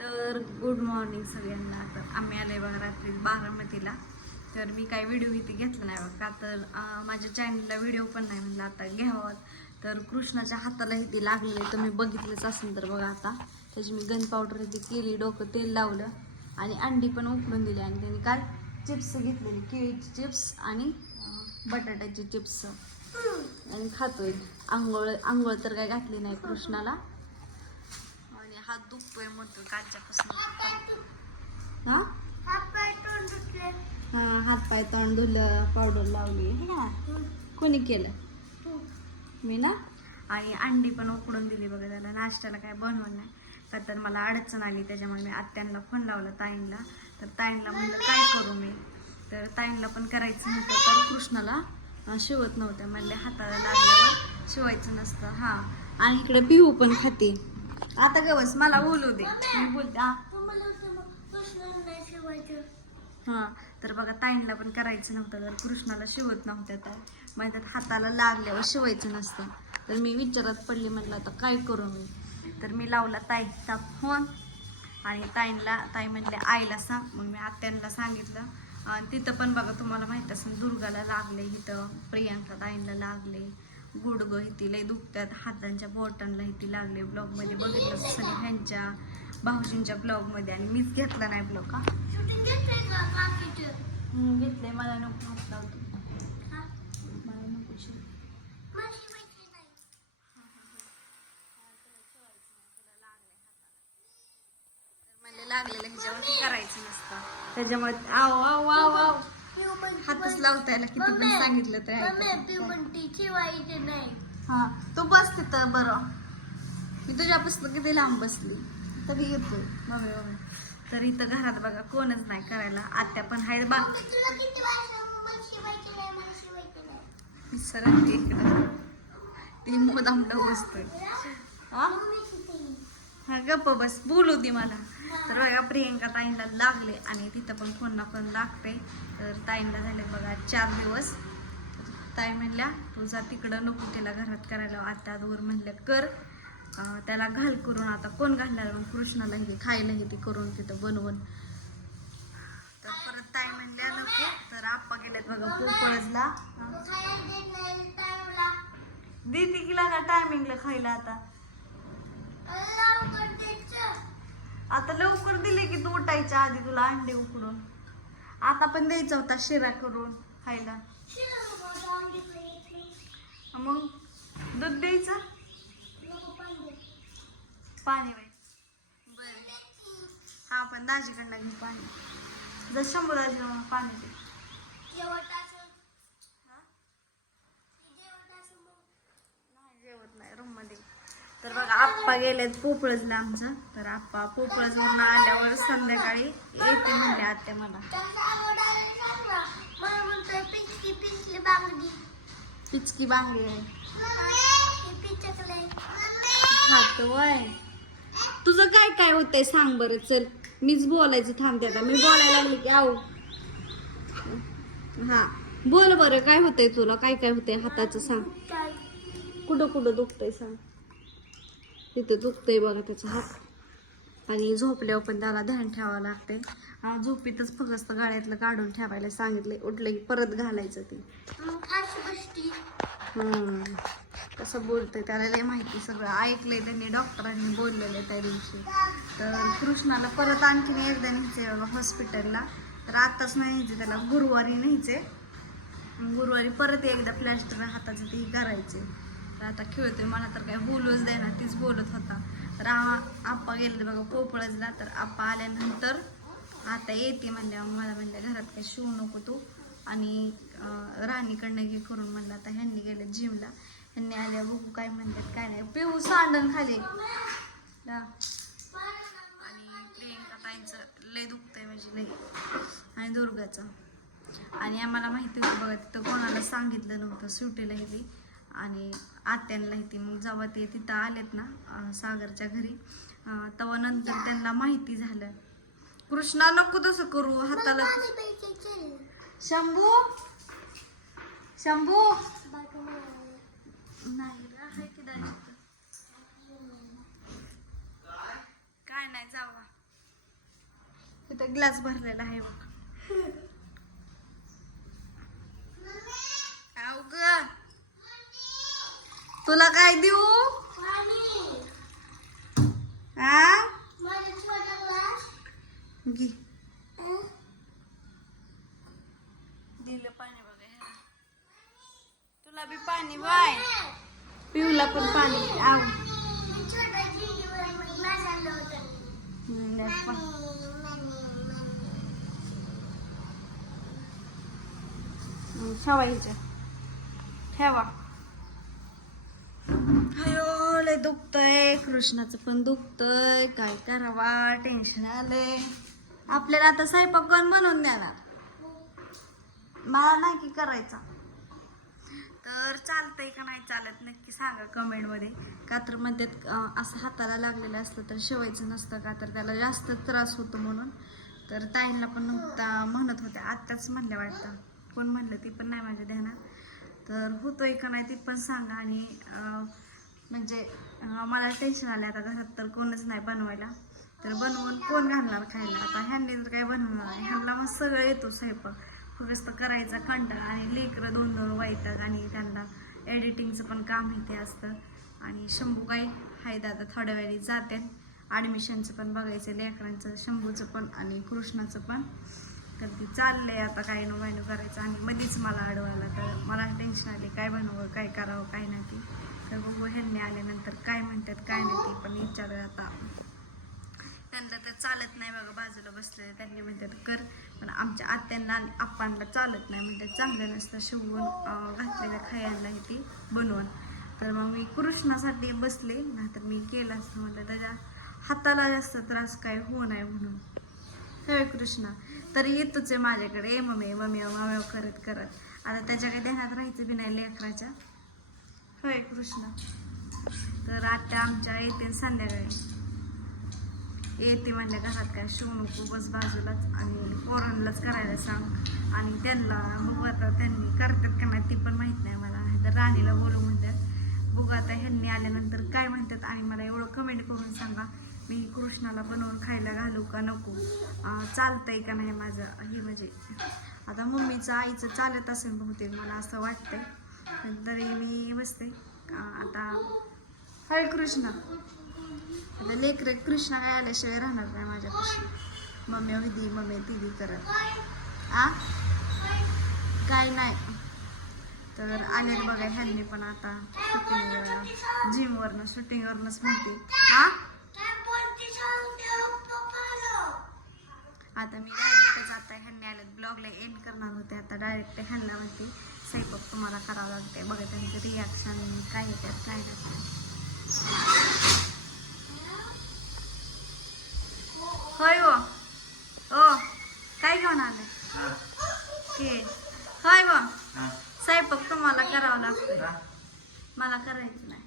तर good morning सगळ्यांना. तर आम्ही आले बघा रात्री बारामतीला. तर मी काही व्हिडिओ इथे घेतला नाही बघा. का तर माझ्या चॅनलला व्हिडिओ पण नाही म्हणलं आता घ्यावा. तर कृष्णाच्या हाताला इथे लागलेले तुम्ही बघितलंच असेल तर बघा आता. त्याची मी गन पावडर इथे केली डोकं तेल लावलं आणि अंडी पण उकळून दिली आणि त्यांनी काल चिप्स घेतलेली. केळीची चिप्स आणि बटाट्याची चिप्स आणि खातोय. आंघोळ आंघोळ तर काय घातली नाही कृष्णाला. हात दुखतोय म्हणतो कालच्यापासून हा? हात पाय तोंड धुलं पावडर लावली है ना? कोणी केलं? मी ना? आणि अंडी पण उकडून दिली बघा त्याला. नाश्त्याला काय बनवलं नाही. का तर मला अडचण आली त्याच्यामुळे मी आत्यांना फोन लावला ताईंला. तर ताईंला म्हणलं काय करू मी? तर ताईंला पण करायचं नव्हतं. तर कृष्णाला शिवत नव्हत्या. म्हणले हाताला लागल्यावर शिवायचं नसतं. हा. आणि इकडे पिहू पण खाते. आता गवस मला बोलू दे. मी बोलते हा. हा तर बघा ताईंला पण करायचं नव्हतं तर कृष्णाला शिवत नव्हत्या तर म्हणतात हाताला लागल्यावर शिवायचं नसतं. तर मी विचारात पडली म्हटलं आता काय करू मी? तर मी लावला ताईचा फोन. आणि ताईंला ताई म्हटले आईला सांग. मग मी आत्यांना सांगितलं. आणि तिथं पण बघा तुम्हाला माहीत असेल दुर्गाला लागले इथं. प्रियांका ताईंला लागले गुडगं इथे लय दुखतात हातांच्या बोटांना इथे लागले ब्लॉगमध्ये बघितलं असेल ह्यांच्या भाऊजींच्या ब्लॉगमध्ये आणि मीच घेतला नाही ब्लॉग का घेतले मला नको हात मला नको. म्हणजे लागलेलं ह्याच्यावरती करायचं नसतं. त्याच्यामुळे आव आव आव आव. हातच लावता यायला किती पण सांगितलं तर नाही. हा तू बस तिथं बरं. मी तुझ्यापासून किती लांब बसली? तरी येतोय. Mummy mummy. तर इथं घरात बघा कोणच नाही करायला. आत्या पण आहेत बा सरकते इकडं ती मुदामला बसतोय. हा? हा गप्प बस बोलू दे मला. तर बघा प्रियंका ताईंना लागले आणि तिथं पण फोन ना फोन लागते. तर ताईंना झाले बघा चार दिवस. ताई म्हणल्या तुझा तिकडं नको तिला घरात करायला आता दूर म्हणल्या कर. त्याला घाल करून आता कोण घालणार? मग कृष्णाला हे खायला हे ते करून तिथं बनवून. तर परत ताई म्हणल्या नको. तर आप्पा गेलेत बघा पोपळजला. देते की लागा टायमिंगला खायला आता? आता लवकर दिले की तू उठायच्या आधी तुला अंडे उकडून. आता पण द्यायचा होता शिरा करून खायला. मग दूध द्यायचं? पाणी बरं. हा पण दाजीकडनं घे पाणी. जर शंभर दाजी पाणी दे नाही जेवत नाही रूममध्ये तर बघा आप्पा गेलेत पोपळजला आमचं. तर आप्पा पोपळजवरून आल्यावर संध्याकाळी येते म्हणले आत्या मला. पिचकी बांगडी. आहे खातो वय. तुझं काय काय होतंय सांग बरं चल. मीच बोलायचं थांबते आता. मी बोलायला लागले की आऊ. हा. बोल बरं काय होतंय तुला? काय काय होतंय हाताचं सांग. कुठं कुठं दुखतंय सांग. तिथं दुखतंय बघा त्याचा हात. आणि झोपल्यावर पण त्याला ध्यान ठेवावं लागतंय. हा, झोपीतच फक्त गाळ्यातलं काढून ठेवायला सांगितलंय. उठलं की परत घालायचं ते. कसं बोलतंय त्याला लय माहिती सगळं. ऐकलंय त्यांनी डॉक्टरांनी बोललेलं त्या दिवशी. तर कृष्णाला परत आणखीन एकदा न्यायचंय बाबा हॉस्पिटलला. तर आत्ताच नाही न्यायचं त्याला. गुरुवारी न्यायचे गुरुवारी परत एकदा प्लॅस्टर हाताचं ते करायचे तर आता खेळतोय. मला तर काय बोलूच द्यायना तीच बोलत होता. तर आप्पा गेले बघा पोपळजला तर आप्पा आल्यानंतर आता येते म्हणल्या मला म्हणल्या घरात काय शिवू नको तू. आणि राणीकडनं घे करून म्हणलं आता ह्यांनी गेले जिमला ह्यांनी आल्या बघू काय म्हणतात काय नाही. पिऊ सांडण खाली. आणि प्रियंका ताईंचं लय दुखतंय म्हणजे लय. आणि दुर्गाचं. आणि आम्हाला माहिती होतं बघा तिथं कोणाला सांगितलं नव्हतं सुटीला इथे आणि आत्यांना इथे मग जेव्हा ते तिथं आलेत ना सागरच्या घरी तेव्हा नंतर त्यांना माहिती झालं. कृष्णा नको तसं करू हाताला. शंभू? शंभू? नाही. काय नाही जावा. तिथं ग्लास भरलेला आहे बघ. ग तुला काय देऊ? आ? घे. दिलं पाणी बघा. तुला बी पाणी बाय. पिऊला पण पाणी. आव. हिच्या. ठेवा. अयो लय दुखतंय. कृष्णाचं पण दुखतंय. काय करावा? टेन्शन आलंय. आपल्याला आता स्वयंपाक कोण बनवून देणार? मला नाही की करायचा. तर चालतंय का नाही चालत नक्की सांगा कमेंटमध्ये का म्हणतात असं हाताला लागलेलं असलं तर शिवायचं नसतं का तर त्याला जास्त त्रास होतो म्हणून. तर ताईंना पण नव्हता म्हणत होत्या. आत्ताच म्हणल्या वाटतं. कोण म्हणलं ती पण नाही माझ्या ध्यानात. तर होतोय का नाही ती पण सांगा आणि म्हणजे मला टेन्शन आले आता घरात तर कोणच नाही बनवायला. तर बनवून कोण घालणार खायला? आता ह्यांनी तर काय बनवणार नाही ह्यांना मग सगळं येतो स्वयंपाक. फक्त करायचा कंटाळा आणि लेकरं दोन दोन वैताग आणि त्यांना एडिटिंगचं पण काम इथे असतं. आणि शंभू काही हाय दादा थोड्या वेळी जाते. ॲडमिशनचं पण बघायचं लेकरांचं शंभूचं पण आणि कृष्णाचं पण. तर ती चाललंय आता काय नो काय नो करायचं. आणि मध्येच मला अडवायला तर मला टेन्शन आले काय बनवावं काय करावं काय नाही ते. तर बघू ह्यांनी हो, हो, आल्यानंतर काय म्हणतात काय नाही ते पण विचार आता. त्यांना तर चालत नाही बघा बाजूला बसलेले त्यांनी म्हणतात कर. पण आमच्या आत्यांना आणि आप्पांना चालत नाही म्हणतात चांगलं नसतं शिवून घातलेलं खायला हे ते बनवून. तर मग मी कृष्णासाठी बसले नाहीतर मी केलं असतं म्हटलं त्याच्या हाताला जास्त त्रास काय होऊ नये म्हणून. हे कृष्णा तर येतोच आहे माझ्याकडे ए मम्मी मम्मी मम्मी करत करत. आता त्याच्या काही ध्यानात राहायचं बी नाही लेकराच्या. होय कृष्णा. तर आता आमच्या येते संध्याकाळी. येते म्हणल्या घरात काय शिवू बस बाजूलाच आणि पोरांनाच करायला सांग. आणि त्यांना बघू आता त्यांनी करतात का नाही ती पण माहीत नाही मला. तर राणीला बोलू म्हणतात बघू आता ह्यांनी आल्यानंतर काय म्हणतात आणि मला एवढं कमेंट करून सांगा. मी कृष्णाला बनवून खायला घालू का नको? चालतंय का नाही माझं? हे म्हणजे. आता मम्मीचं आईचं चालत असेल बहुतेक मला असं वाटतंय. तरी मी बसते. आता हरे कृष्ण. आता लेकर कृष्णा काय आल्याशिवाय राहणार नाही माझ्यापाशी. मम्मी दिदी मम्मी दिदी करत. आ? काय नाही. तर आले बघा ह्यांनी पण आता शूटिंग जिमवरनं शूटिंगवरनंच म्हणते. आ? आता मी डायरेक्ट आता ह्यांनी आले ब्लॉगला एंड करणार होते. आता डायरेक्ट ह्यांना म्हणते. स्वयंपाक तुम्हाला करावं लागते बघा त्यांचं रिॲक्शन काय येतात काय नाही. होय हो ओ काय घेऊन आले? होय हो. स्वयंपाक तुम्हाला करावं लागतंय. मला करायचं नाही.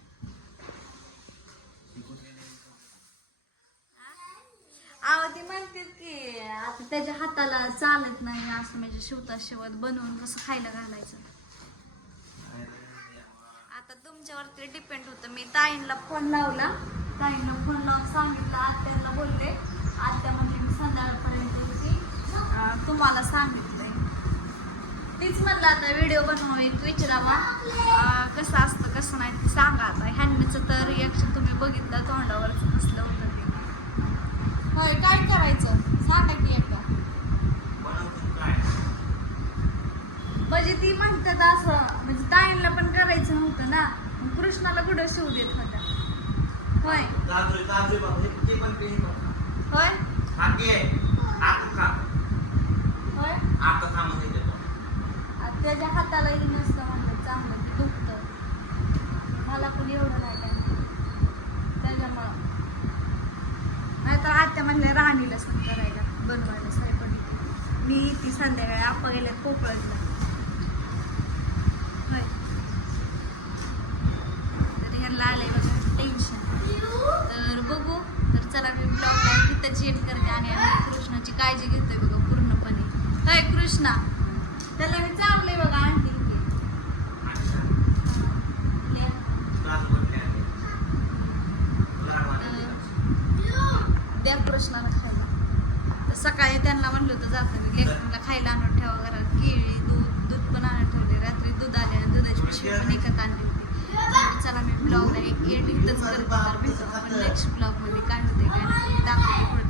अहो ती म्हणते की आता त्याच्या हाताला चालत नाही असं म्हणजे शिवता शिवत बनवून कसं खायला घालायचं? तुमच्यावरती डिपेंड होतं. मी ताईंला फोन लावला. ताईंना फोन लावून सांगितलं. आत्यांना बोलले. आत्या म्हणजे मी संध्याकाळपर्यंत होती तुम्हाला सांगितलंय. तीच म्हणलं आता व्हिडिओ बनवा एक विचारावा. कसं असतं कसं नाही ते सांगा आता. ह्यांनीचं तर रिॲक्शन तुम्ही बघितलं तोंडावरच कसलं होतं ते. होय काय करायचं? सांगा की एकदा. म्हणजे ती म्हणतात असं म्हणजे ताईंला पण करायचं नव्हतं ना. कृष्णाला कुठं शिव देत होत्या? होय. होय. होय. त्याच्या हाताला हे नसतं म्हणलं चांगलं दुखतं. मला पण एवढं नाही त्याच्यामुळं. नाहीतर आत्या म्हणल्या राणीलाच नाही करायला बनवायला स्वयंपाक मी ती संध्याकाळी आपा गेल्यात पोकळतला होय तर आलंय बघा टेन्शन तर बघू तर चला मी ब्लॉगला इथं चेट करते आणि आम्ही कृष्णाची काळजी घेतोय बघा पूर्णपणे. काय कृष्णा. त्याला मी चांगले बघा आणखी द्या कृष्णाला खायला. तर सकाळी त्यांना म्हणलं होतं जाताना लेकरांना खायला आणून ठेवा घरात केळी दूध दूध पण आणून ठेवले रात्री दूध आले दुधाची पिशवी पण एकत आणली. चला मी ब्लॉगला एक एडिटच करते तर नेक्स्ट ब्लॉगमध्ये काय होते काय दाखवते